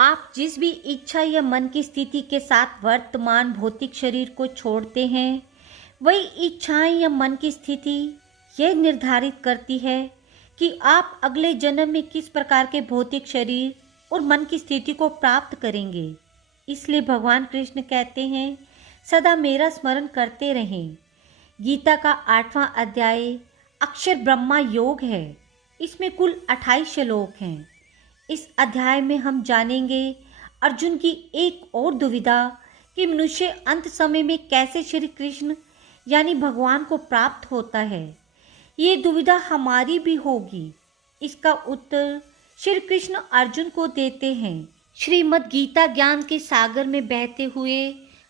आप जिस भी इच्छा या मन की स्थिति के साथ वर्तमान भौतिक शरीर को छोड़ते हैं, वही इच्छाएं या मन की स्थिति यह निर्धारित करती है कि आप अगले जन्म में किस प्रकार के भौतिक शरीर और मन की स्थिति को प्राप्त करेंगे। इसलिए भगवान कृष्ण कहते हैं, सदा मेरा स्मरण करते रहें। गीता का 8वां अध्याय अक्षर ब्रह्मा योग है। इसमें कुल 28 श्लोक हैं। इस अध्याय में हम जानेंगे अर्जुन की एक और दुविधा कि मनुष्य अंत समय में कैसे श्री कृष्ण यानी भगवान को प्राप्त होता है। ये दुविधा हमारी भी होगी। इसका उत्तर श्री कृष्ण अर्जुन को देते हैं। श्रीमद् गीता ज्ञान के सागर में बहते हुए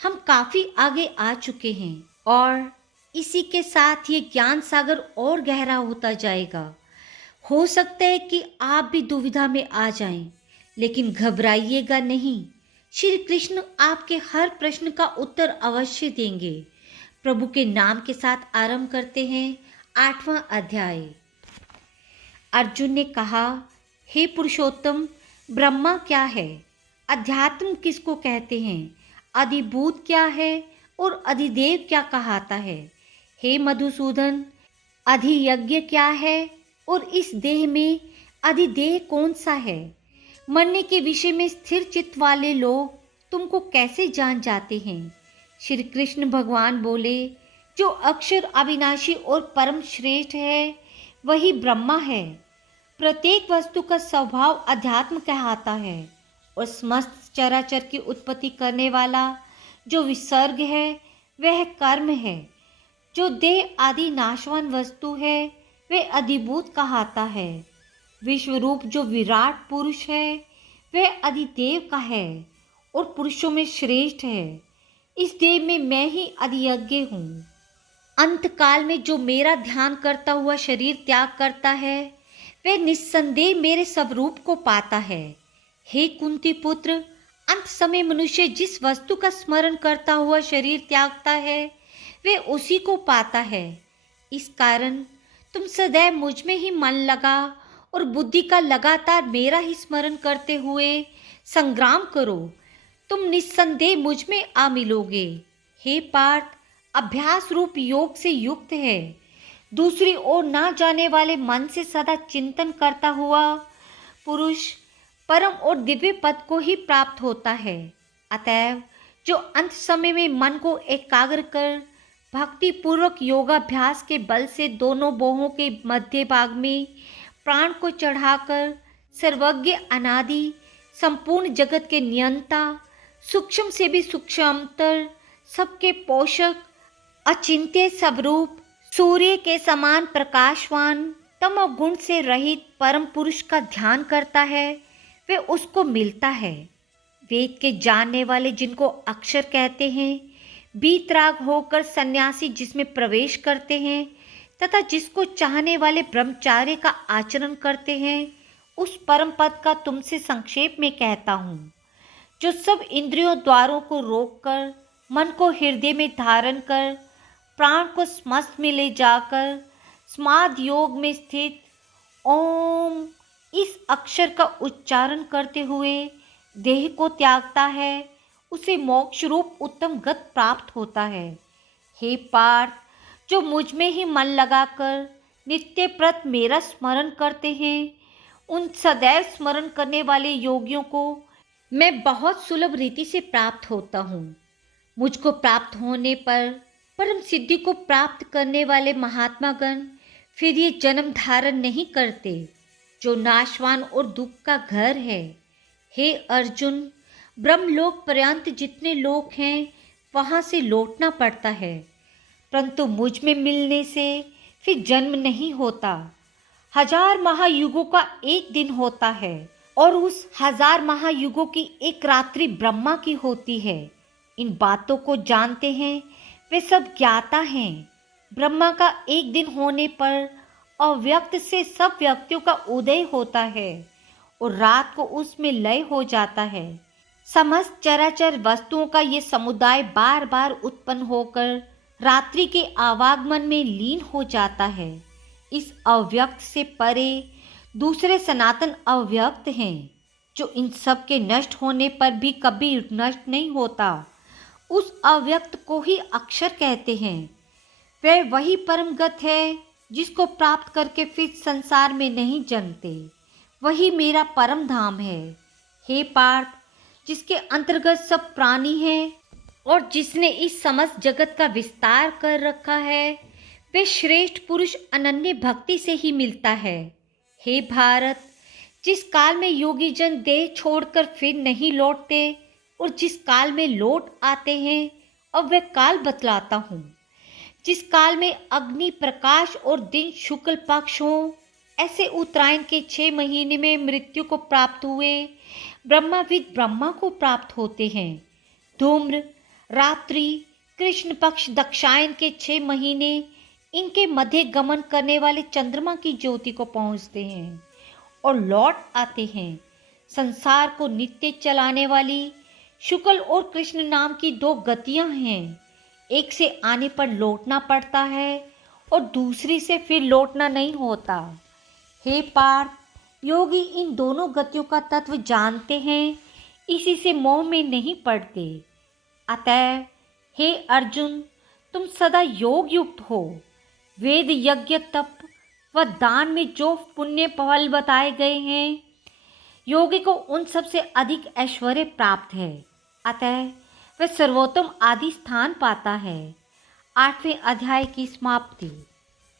हम काफ़ी आगे आ चुके हैं और इसी के साथ ये ज्ञान सागर और गहरा होता जाएगा। हो सकता है कि आप भी दुविधा में आ जाएं, लेकिन घबराइएगा नहीं। श्री कृष्ण आपके हर प्रश्न का उत्तर अवश्य देंगे। प्रभु के नाम के साथ आरंभ करते हैं 8वां अध्याय। अर्जुन ने कहा, हे पुरुषोत्तम, ब्रह्मा क्या है? अध्यात्म किसको कहते हैं? अधिभूत क्या है और अधिदेव क्या कहाता है? हे मधुसूदन, अधियज्ञ क्या है और इस देह में अधिदेह कौन सा है? मरने के विषय में स्थिर चित्त वाले लोग तुमको कैसे जान जाते हैं? श्री कृष्ण भगवान बोले, जो अक्षर अविनाशी और परम श्रेष्ठ है वही ब्रह्मा है। प्रत्येक वस्तु का स्वभाव अध्यात्म कहलाता है और समस्त चराचर की उत्पत्ति करने वाला जो विसर्ग है वह कर्म है। जो देह आदि नाशवान वस्तु है वह अधिभूत कहाता है। विश्वरूप जो विराट पुरुष है वह अधिदेव का है और पुरुषों में श्रेष्ठ है। इस देव में मैं ही अधियज्ञ हूँ। अंत काल में जो मेरा ध्यान करता हुआ शरीर त्याग करता है वह निस्संदेह मेरे स्वरूप को पाता है। हे कुंती पुत्र, अंत समय मनुष्य जिस वस्तु का स्मरण करता हुआ शरीर त्यागता है वह उसी को पाता है। इस कारण तुम सदैव मुझ में ही मन लगा और बुद्धि का लगातार मेरा ही स्मरण करते हुए संग्राम करो। तुम निस्संदेह मुझ में आ मिलोगे। हे पार्थ, अभ्यास रूप योग से युक्त है। दूसरी ओर ना जाने वाले मन से सदा चिंतन करता हुआ पुरुष परम और दिव्य पद को ही प्राप्त होता है। अतएव जो अंत समय में मन को एकाग्र कर भक्ति पूर्वक योगाभ्यास के बल से दोनों बाहों के मध्य भाग में प्राण को चढ़ाकर सर्वज्ञ अनादि संपूर्ण जगत के नियंता, सूक्ष्म से भी सूक्ष्मतर, सबके पोषक, अचिंत्य स्वरूप, सूर्य के समान प्रकाशवान, तमोगुण से रहित परम पुरुष का ध्यान करता है वे उसको मिलता है। वेद के जानने वाले जिनको अक्षर कहते हैं, बीतराग होकर सन्यासी जिसमें प्रवेश करते हैं तथा जिसको चाहने वाले ब्रह्मचार्य का आचरण करते हैं, उस परम पद का तुमसे संक्षेप में कहता हूँ। जो सब इंद्रियों द्वारों को रोककर मन को हृदय में धारण कर प्राण को स्मस्त में ले जाकर समाधि योग में स्थित ओम इस अक्षर का उच्चारण करते हुए देह को त्यागता है, उसे मोक्ष रूप उत्तम गति प्राप्त होता है। हे पार्थ, जो मुझ में ही मन लगाकर नित्य प्रत मेरा स्मरण करते हैं, उन सदैव स्मरण करने वाले योगियों को मैं बहुत सुलभ रीति से प्राप्त होता हूँ। मुझको प्राप्त होने पर परम सिद्धि को प्राप्त करने वाले महात्मागण फिर ये जन्म धारण नहीं करते, जो नाशवान और दुख का घर है। हे अर्जुन, ब्रह्मलोक पर्यंत जितने लोक हैं वहाँ से लौटना पड़ता है, परंतु मुझ में मिलने से फिर जन्म नहीं होता। 1000 महायुगों का एक दिन होता है और उस 1000 महायुगों की एक रात्रि ब्रह्मा की होती है। इन बातों को जानते हैं वे सब ज्ञाता हैं। ब्रह्मा का एक दिन होने पर अव्यक्त से सब व्यक्तियों का उदय होता है और रात को उसमें लय हो जाता है। समस्त चराचर वस्तुओं का ये समुदाय बार बार उत्पन्न होकर रात्रि के आवागमन में लीन हो जाता है। इस अव्यक्त से परे दूसरे सनातन अव्यक्त हैं। जो इन सब के नष्ट होने पर भी कभी नष्ट नहीं होता, उस अव्यक्त को ही अक्षर कहते हैं। वह वही परम गत है जिसको प्राप्त करके फिर संसार में नहीं जन्मते। वही मेरा परम धाम है। हे पार्थ, जिसके अंतर्गत सब प्राणी हैं और जिसने इस समस्त जगत का विस्तार कर रखा है, वे श्रेष्ठ पुरुष अनन्य भक्ति से ही मिलता है। हे भारत, जिस काल में योगी जन देह छोड़कर फिर नहीं लौटते और जिस काल में लौट आते हैं, अब वह काल बतलाता हूँ। जिस काल में अग्नि प्रकाश और दिन शुक्ल पक्ष हो, ऐसे उत्तरायण के 6 महीने में मृत्यु को प्राप्त हुए ब्रह्माविद ब्रह्मा को प्राप्त होते हैं। धूम्र रात्रि कृष्ण पक्ष दक्षायन के 6 महीने इनके मध्य गमन करने वाले चंद्रमा की ज्योति को पहुँचते हैं और लौट आते हैं। संसार को नित्य चलाने वाली शुक्ल और कृष्ण नाम की 2 गतियां हैं। एक से आने पर लौटना पड़ता है और दूसरी से फिर लौटना नहीं होता। हे पार्थ, योगी इन दोनों गतियों का तत्व जानते हैं, इसी से मोह में नहीं पड़ते। अतः हे अर्जुन, तुम सदा योग युक्त हो। वेद यज्ञ तप व दान में जो पुण्य फल बताए गए हैं, योगी को उन सब से अधिक ऐश्वर्य प्राप्त है। अतः वह सर्वोत्तम आदि स्थान पाता है। 8वें अध्याय की समाप्ति।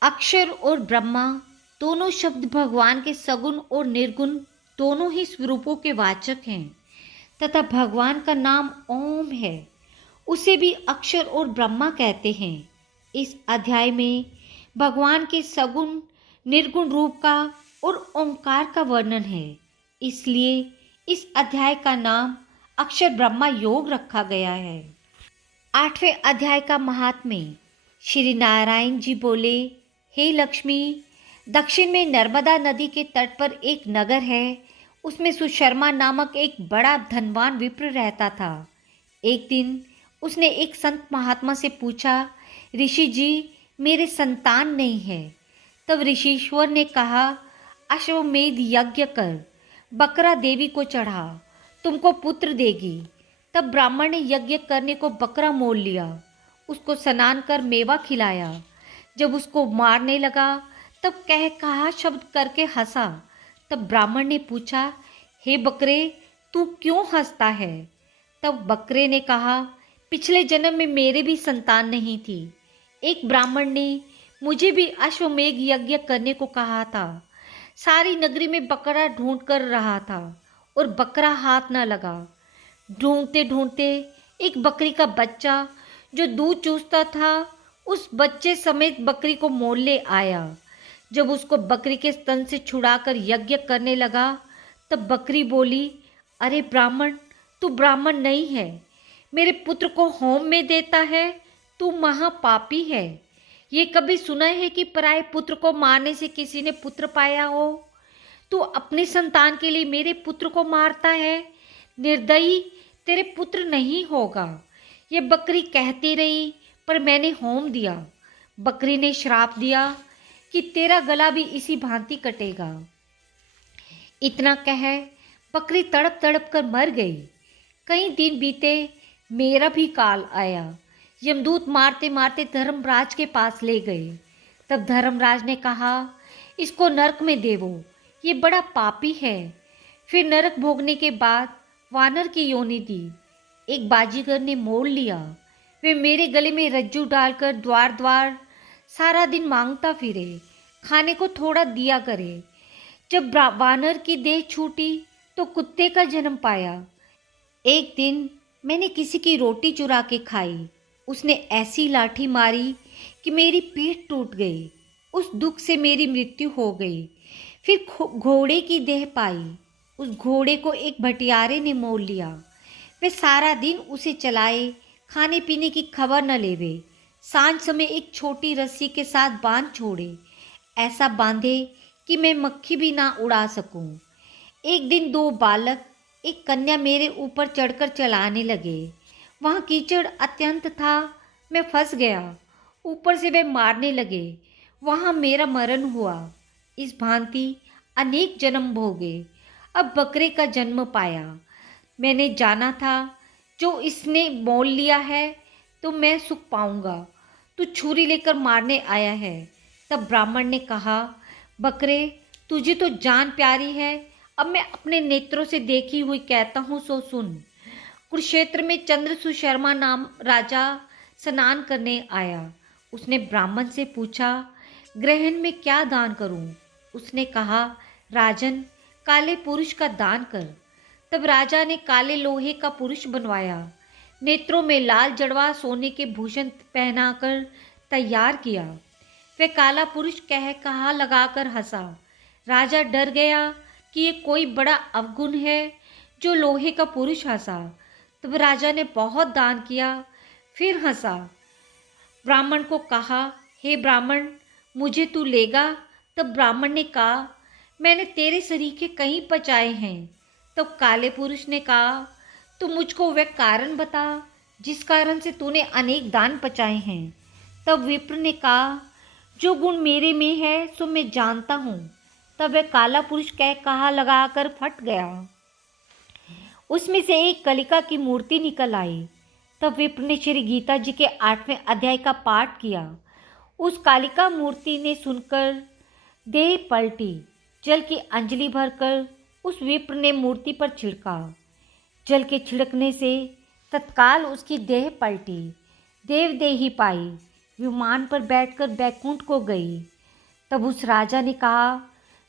अक्षर और ब्रह्मा दोनों शब्द भगवान के सगुण और निर्गुण दोनों ही स्वरूपों के वाचक हैं तथा भगवान का नाम ओम है। उसे भी अक्षर और ब्रह्मा कहते हैं। इस अध्याय में भगवान के सगुण निर्गुण रूप का और ओंकार का वर्णन है, इसलिए इस अध्याय का नाम अक्षर ब्रह्मा योग रखा गया है। 8वें अध्याय का महात्म्य। श्री नारायण जी बोले, हे लक्ष्मी, दक्षिण में नर्मदा नदी के तट पर एक नगर है। उसमें सुशर्मा नामक एक बड़ा धनवान विप्र रहता था। एक दिन उसने एक संत महात्मा से पूछा, ऋषि जी, मेरे संतान नहीं है। तब ऋषीश्वर ने कहा, अश्वमेध यज्ञ कर, बकरा देवी को चढ़ा, तुमको पुत्र देगी। तब ब्राह्मण ने यज्ञ करने को बकरा मोल लिया, उसको स्नान कर मेवा खिलाया। जब उसको मारने लगा तब कहा शब्द करके हंसा। तब ब्राह्मण ने पूछा, हे बकरे, तू क्यों हंसता है? तब बकरे ने कहा, पिछले जन्म में मेरे भी संतान नहीं थी। एक ब्राह्मण ने मुझे भी अश्वमेध यज्ञ करने को कहा था। सारी नगरी में बकरा ढूंढ कर रहा था और बकरा हाथ न लगा। ढूंढते ढूंढते एक बकरी का बच्चा जो दूध चूसता था, उस बच्चे समेत बकरी को मोल ले आया। जब उसको बकरी के स्तन से छुड़ाकर यज्ञ करने लगा तब बकरी बोली, अरे ब्राह्मण, तू ब्राह्मण नहीं है, मेरे पुत्र को होम में देता है, तू महापापी है। ये कभी सुना है कि पराये पुत्र को मारने से किसी ने पुत्र पाया हो? तू अपने संतान के लिए मेरे पुत्र को मारता है। निर्दयी, तेरे पुत्र नहीं होगा। ये बकरी कहती रही, पर मैंने होम दिया। बकरी ने श्राप दिया कि तेरा गला भी इसी भांति कटेगा। इतना कह बकरी तड़प तड़प कर मर गई। कई दिन बीते, मेरा भी काल आया। यमदूत मारते मारते धर्मराज के पास ले गए। तब धर्मराज ने कहा, इसको नरक में देवो, ये बड़ा पापी है। फिर नरक भोगने के बाद वानर की योनि दी। एक बाजीगर ने मोल लिया। वे मेरे गले में रज्जू डालकर द्वार द्वार सारा दिन मांगता फिरे, खाने को थोड़ा दिया करे। जब वानर की देह छूटी तो कुत्ते का जन्म पाया। एक दिन मैंने किसी की रोटी चुरा के खाई। उसने ऐसी लाठी मारी कि मेरी पीठ टूट गई। उस दुख से मेरी मृत्यु हो गई। फिर घोड़े की देह पाई। उस घोड़े को एक भटियारे ने मोल लिया। वे सारा दिन उसे चलाए, खाने पीने की खबर न लेवे। सांझ समय एक छोटी रस्सी के साथ बांध छोड़े, ऐसा बांधे कि मैं मक्खी भी ना उड़ा सकूं। एक दिन 2 बालक एक कन्या मेरे ऊपर चढ़कर चलाने लगे। वहाँ कीचड़ अत्यंत था, मैं फंस गया। ऊपर से वे मारने लगे, वहाँ मेरा मरण हुआ। इस भांति अनेक जन्म भोगे। अब बकरे का जन्म पाया। मैंने जाना था जो इसने मोल लिया है तो मैं सुख पाऊंगा। तू छुरी लेकर मारने आया है। तब ब्राह्मण ने कहा, बकरे तुझे तो जान प्यारी है, अब मैं अपने नेत्रों से देखी हुई कहता हूँ सो सुन। कुरुक्षेत्र में चंद्र सुशर्मा नाम राजा स्नान करने आया। उसने ब्राह्मण से पूछा, ग्रहण में क्या दान करूं? उसने कहा, राजन काले पुरुष का दान कर। तब राजा ने काले लोहे का पुरुष बनवाया, नेत्रों में लाल जड़वा सोने के भूषण पहनाकर तैयार किया। वह काला पुरुष कह कहा लगाकर हंसा। राजा डर गया कि ये कोई बड़ा अवगुण है जो लोहे का पुरुष हंसा। तब राजा ने बहुत दान किया, फिर हंसा। ब्राह्मण को कहा, हे ब्राह्मण मुझे तू लेगा? तब ब्राह्मण ने कहा, मैंने तेरे सरीखे कहीं पचाए हैं। तब काले पुरुष ने कहा, तो मुझको वह कारण बता जिस कारण से तूने अनेक दान पचाए हैं। तब विप्र ने कहा, जो गुण मेरे में है सो मैं जानता हूँ। तब वह काला पुरुष कह कहा लगाकर फट गया। उसमें से एक कलिका की मूर्ति निकल आई। तब विप्र ने श्री गीता जी के 8वें अध्याय का पाठ किया। उस कालिका मूर्ति ने सुनकर देह पलटी। जल की अंजलि भरकर उस विप्र ने मूर्ति पर छिड़का। जल के छिड़कने से तत्काल उसकी देह पलटी, देवदेही पाई, विमान पर बैठकर बैकुंठ को गई। तब उस राजा ने कहा,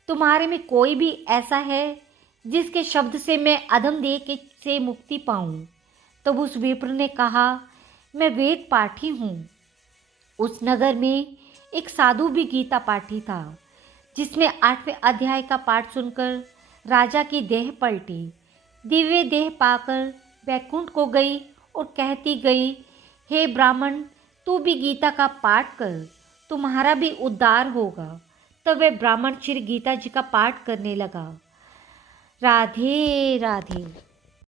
तुम्हारे में कोई भी ऐसा है जिसके शब्द से मैं अधम देह के से मुक्ति पाऊं? तब उस विप्र ने कहा, मैं वेद पाठी हूँ। उस नगर में एक साधु भी गीता पाठी था, जिसने 8वें अध्याय का पाठ सुनकर राजा की देह पलटी, दिव्य देह पाकर बैकुंठ को गई और कहती गई, हे ब्राह्मण तू भी गीता का पाठ कर, तुम्हारा भी उद्धार होगा। तब वह ब्राह्मण श्री गीता जी का पाठ करने लगा। राधे राधे।